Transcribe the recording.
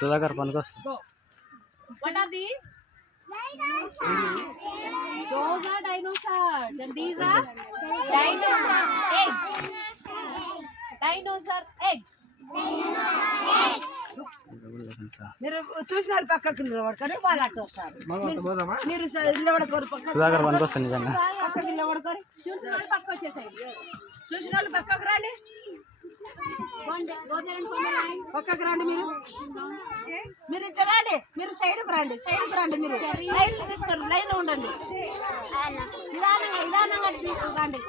సుధాకర్ పనికొస్తుంది. What are these? Those are dinosaurs and these are dinosaur eggs. Dinosaur eggs. మీరు చూసిన పక్కకి నిలబడుకొని వాళ్ళు అట్టు వస్తారు. మీరు నిలబడుకోరు సుధాకర్ పనికొస్తుంది నిజంగా. పక్కకి నిలబడుకొని చూసిన వాళ్ళు పక్క వచ్చేసేయండి. చూసిన వాళ్ళు పక్కకు రండి. పక్కకు రండి. మీరు ఇట్లా రండి. మీరు సైడ్కు రండి. మీరు లైన్ తీసుకోండి. లైన్ ఉండండి. నిదానంగా రండి.